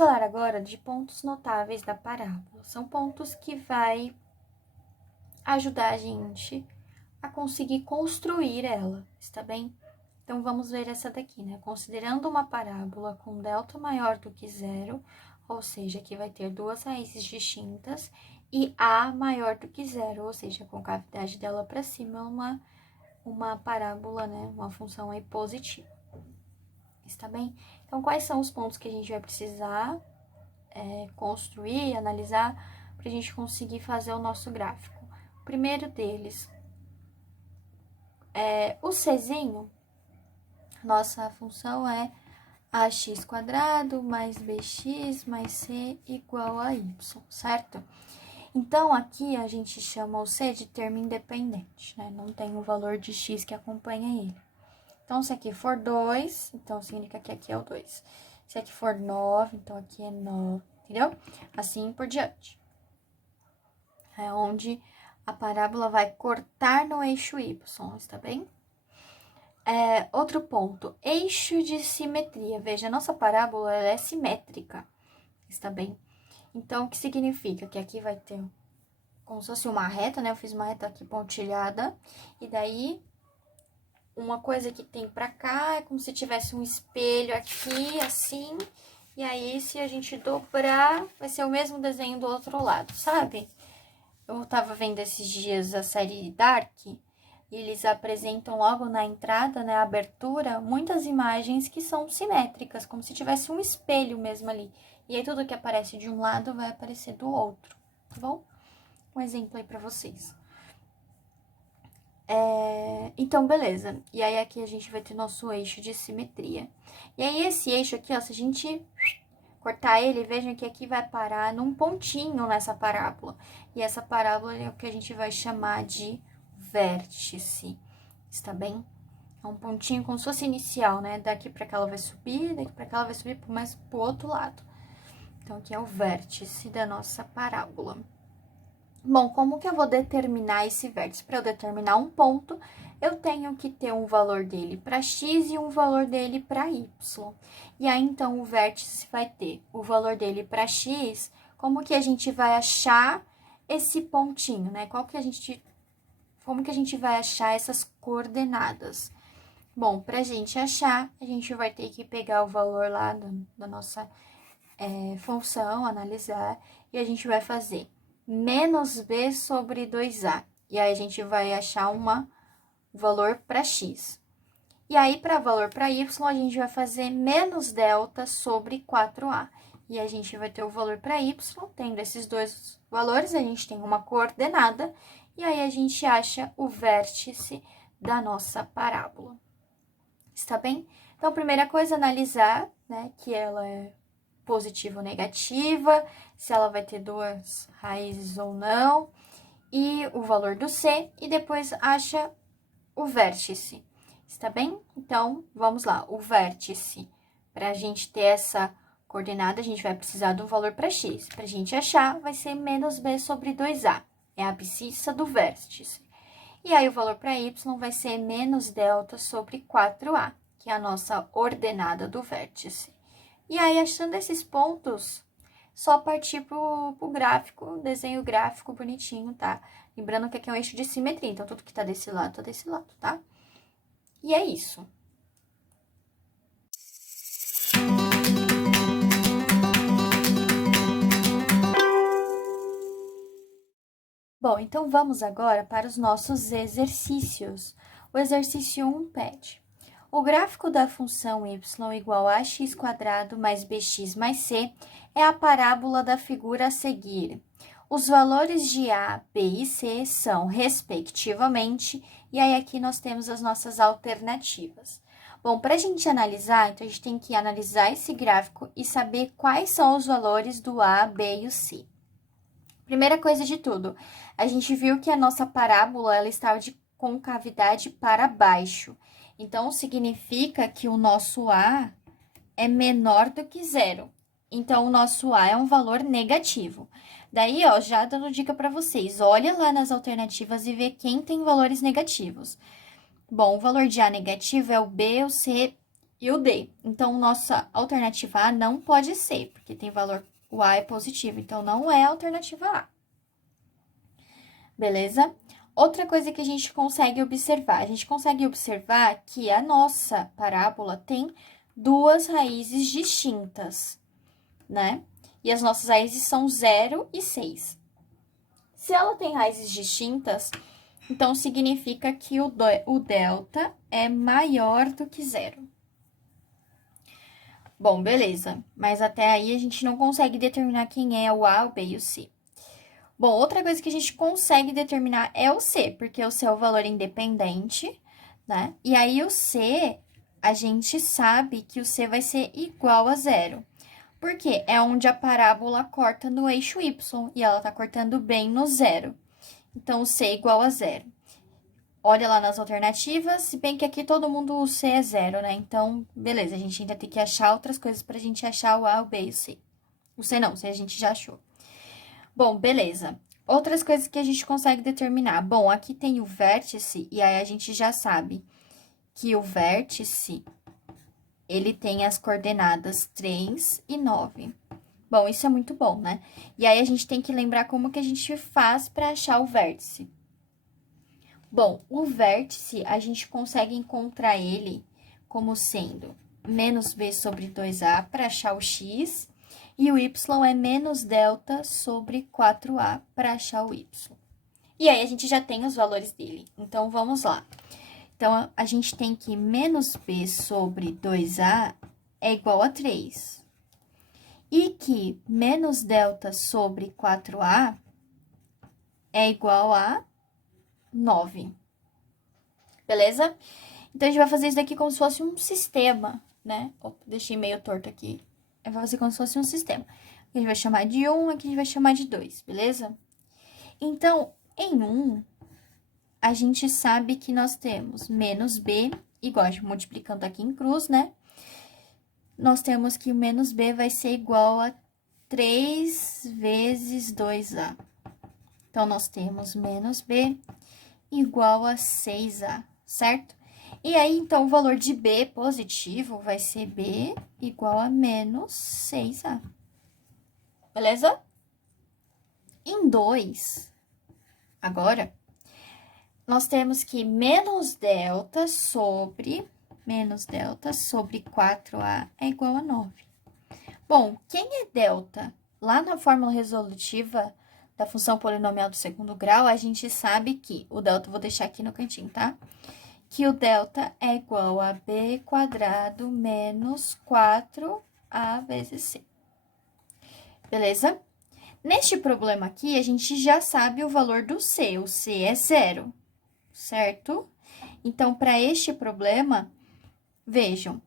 falar agora de pontos notáveis da parábola. São pontos que vai ajudar a gente a conseguir construir ela, está bem? Então, vamos ver essa daqui, né? Considerando uma parábola com delta maior do que zero, ou seja, que vai ter duas raízes distintas, e a maior do que zero, ou seja, com cavidade dela para cima, uma parábola, né? Uma função aí positiva. Está bem? Então, quais são os pontos que a gente vai precisar construir, analisar, para a gente conseguir fazer o nosso gráfico? O primeiro deles é o Czinho. Nossa função é ax² mais bx mais c igual a y, certo? Então, aqui a gente chama o c de termo independente, né? Não tem o valor de x que acompanha ele. Então, se aqui for 2, então significa que aqui é o 2. Se aqui for 9, então aqui é 9, entendeu? Assim por diante. É onde a parábola vai cortar no eixo y, está bem? Outro ponto, eixo de simetria. Veja, a nossa parábola ela é simétrica, está bem? Então, o que significa? Que aqui vai ter como se fosse uma reta, né? Eu fiz uma reta aqui pontilhada, e daí uma coisa que tem pra cá é como se tivesse um espelho aqui, assim, e aí se a gente dobrar, vai ser o mesmo desenho do outro lado, sabe? Eu tava vendo esses dias a série Dark, e eles apresentam logo na entrada, né, a abertura, muitas imagens que são simétricas, como se tivesse um espelho mesmo ali. E aí tudo que aparece de um lado vai aparecer do outro, tá bom? Um exemplo aí pra vocês. Então, beleza. E aí aqui a gente vai ter nosso eixo de simetria. E aí esse eixo aqui, ó, se a gente cortar ele, vejam que aqui vai parar num pontinho nessa parábola. E essa parábola é o que a gente vai chamar de vértice, está bem? É um pontinho como se fosse inicial, né? Daqui pra cá ela vai subir, daqui pra cá ela vai subir mais pro outro lado. Então, aqui é o vértice da nossa parábola. Bom, como que eu vou determinar esse vértice? Para eu determinar um ponto, eu tenho que ter um valor dele para x e um valor dele para y. E aí, então, o vértice vai ter o valor dele para x. Como que a gente vai achar esse pontinho, né? Como que a gente vai achar essas coordenadas? Bom, para a gente achar, a gente vai ter que pegar o valor lá da nossa função, analisar, e a gente vai fazer menos b sobre 2a. E aí, a gente vai achar um valor para x. E aí, para valor para y, a gente vai fazer menos delta sobre 4a. E a gente vai ter o valor para y, tendo esses dois valores, a gente tem uma coordenada, e aí a gente acha o vértice da nossa parábola. Está bem? Então, primeira coisa, analisar, né, que ela é positiva ou negativa, se ela vai ter duas raízes ou não, e o valor do c, e depois acha o vértice, está bem? Então, vamos lá, o vértice, para a gente ter essa coordenada, a gente vai precisar do valor para x. Para a gente achar, vai ser menos b sobre 2a, é a abscissa do vértice. E aí, o valor para y vai ser menos delta sobre 4a, que é a nossa ordenada do vértice. E aí, achando esses pontos, só partir pro gráfico, desenho gráfico bonitinho, tá? Lembrando que aqui é um eixo de simetria, então tudo que tá desse lado, tá? E é isso. Bom, então vamos agora para os nossos exercícios. O exercício 1 pede: o gráfico da função y igual a x² mais bx mais c é a parábola da figura a seguir. Os valores de a, b e c são, respectivamente, e aí aqui nós temos as nossas alternativas. Bom, para a gente analisar, então a gente tem que analisar esse gráfico e saber quais são os valores do a, b e o c. Primeira coisa de tudo, a gente viu que a nossa parábola ela estava de concavidade para baixo. Então, significa que o nosso A é menor do que zero. Então, o nosso A é um valor negativo. Daí, ó, já dando dica para vocês, olha lá nas alternativas e vê quem tem valores negativos. Bom, o valor de A negativo é o B, o C e o D. Então, nossa alternativa A não pode ser, porque tem valor, o A é positivo, então não é a alternativa A. Beleza? Outra coisa que a gente consegue observar que a nossa parábola tem duas raízes distintas, né? E as nossas raízes são 0 e 6. Se ela tem raízes distintas, então significa que o delta é maior do que 0. Bom, beleza. Mas até aí a gente não consegue determinar quem é o A, o B e o C. Bom, outra coisa que a gente consegue determinar é o C, porque o C é o valor independente, né? E aí, o C, a gente sabe que o C vai ser igual a 0. Por quê? É onde a parábola corta no eixo Y, e ela tá cortando bem no 0. Então, o C é igual a 0. Olha lá nas alternativas, se bem que aqui todo mundo o C é 0, né? Então, beleza, a gente ainda tem que achar outras coisas pra gente achar o A, o B e o C. O C não, o C a gente já achou. Bom, beleza. Outras coisas que a gente consegue determinar. Bom, aqui tem o vértice, e aí a gente já sabe que o vértice, ele tem as coordenadas 3 e 9. Bom, isso é muito bom, né? E aí, a gente tem que lembrar como que a gente faz para achar o vértice. Bom, o vértice, a gente consegue encontrar ele como sendo menos b sobre 2a para achar o x, e o y é menos delta sobre 4a para achar o y. E aí, a gente já tem os valores dele. Então, vamos lá. Então, a gente tem que menos b sobre 2a é igual a 3. E que menos delta sobre 4a é igual a 9. Beleza? Então, a gente vai fazer isso daqui como se fosse um sistema, né? Opa, deixei meio torto aqui. Vai fazer como se fosse um sistema. Aqui a gente vai chamar de 1, aqui a gente vai chamar de 2, beleza? Então, em 1, a gente sabe que nós temos menos b, igual a gente multiplicando aqui em cruz, né? Nós temos que o menos b vai ser igual a 3 vezes 2a. Então, nós temos menos b igual a 6a, certo? E aí, então, o valor de b positivo vai ser b igual a menos 6a. Beleza? Em 2, agora, nós temos que menos delta sobre 4a é igual a 9. Bom, quem é delta? Lá na fórmula resolutiva da função polinomial do segundo grau, a gente sabe que o delta, vou deixar aqui no cantinho, tá? Que o delta é igual a b quadrado menos 4a vezes c. Beleza? Neste problema aqui, a gente já sabe o valor do c. O c é 0, certo? Então, para este problema, vejam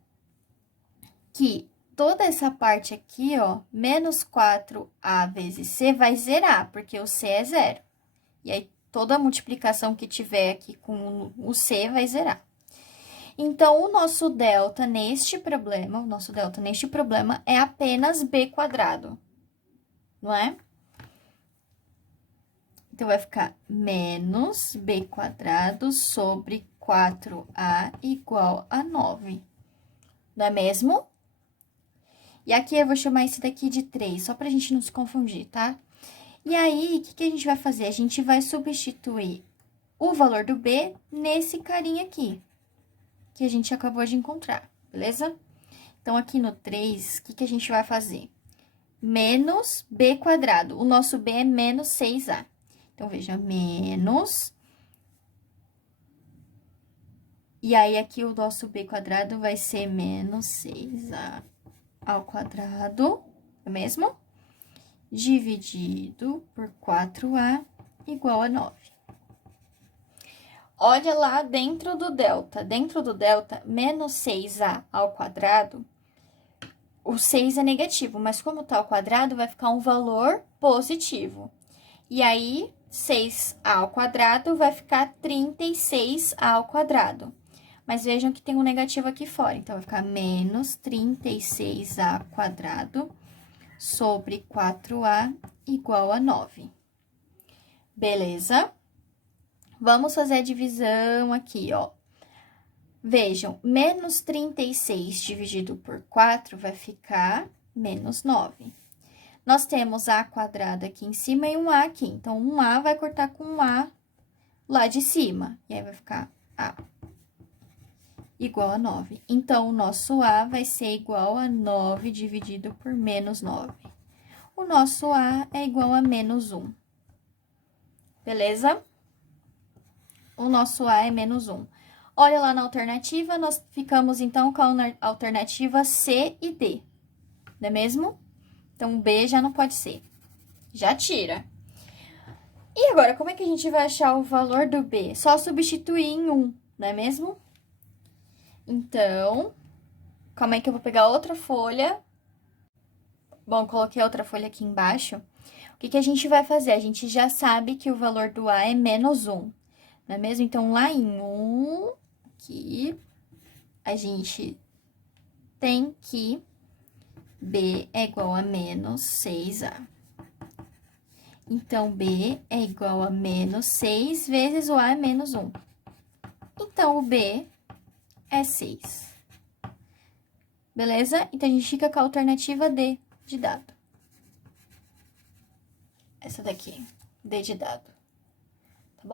que toda essa parte aqui, ó, menos 4a vezes c vai zerar, porque o c é 0. E aí, toda a multiplicação que tiver aqui com o c vai zerar. Então, o nosso delta neste problema, é apenas b quadrado, não é? Então, vai ficar menos b quadrado sobre 4a igual a 9, não é mesmo? E aqui eu vou chamar esse daqui de 3, só pra gente não se confundir, tá? E aí, o que a gente vai fazer? A gente vai substituir o valor do b nesse carinha aqui, que a gente acabou de encontrar, beleza? Então, aqui no 3, o que a gente vai fazer? Menos b quadrado. O nosso b é menos 6a. Então, veja, menos. E aí, aqui o nosso b quadrado vai ser menos 6a ao quadrado, é mesmo? Dividido por 4a igual a 9. Olha lá dentro do delta. Dentro do delta, menos 6a ao quadrado, o 6 é negativo, mas como tá ao quadrado, vai ficar um valor positivo. E aí, 6a ao quadrado vai ficar 36a ao quadrado. Mas vejam que tem um negativo aqui fora, então, vai ficar menos 36a quadrado sobre 4a igual a 9. Beleza? Vamos fazer a divisão aqui, ó. Vejam, menos 36 dividido por 4 vai ficar menos 9. Nós temos A quadrado aqui em cima e um A aqui. Então, um A vai cortar com um A lá de cima. E aí, vai ficar A igual a 9. Então, o nosso A vai ser igual a 9 dividido por menos 9. O nosso A é igual a menos 1. Beleza? O nosso A é menos 1. Olha lá na alternativa, nós ficamos, então, com a alternativa C e D. Não é mesmo? Então, B já não pode ser. Já tira. E agora, como é que a gente vai achar o valor do B? Só substituir em 1, não é mesmo? Então, como é que eu vou pegar outra folha? Bom, coloquei outra folha aqui embaixo. O que que a gente vai fazer? A gente já sabe que o valor do A é menos 1, não é mesmo? Então, lá em 1, aqui, a gente tem que B é igual a menos 6A. Então, B é igual a menos 6 vezes o A é menos 1. Então, o B é 6. Beleza? Então, a gente fica com a alternativa D de dado. Essa daqui, D de dado.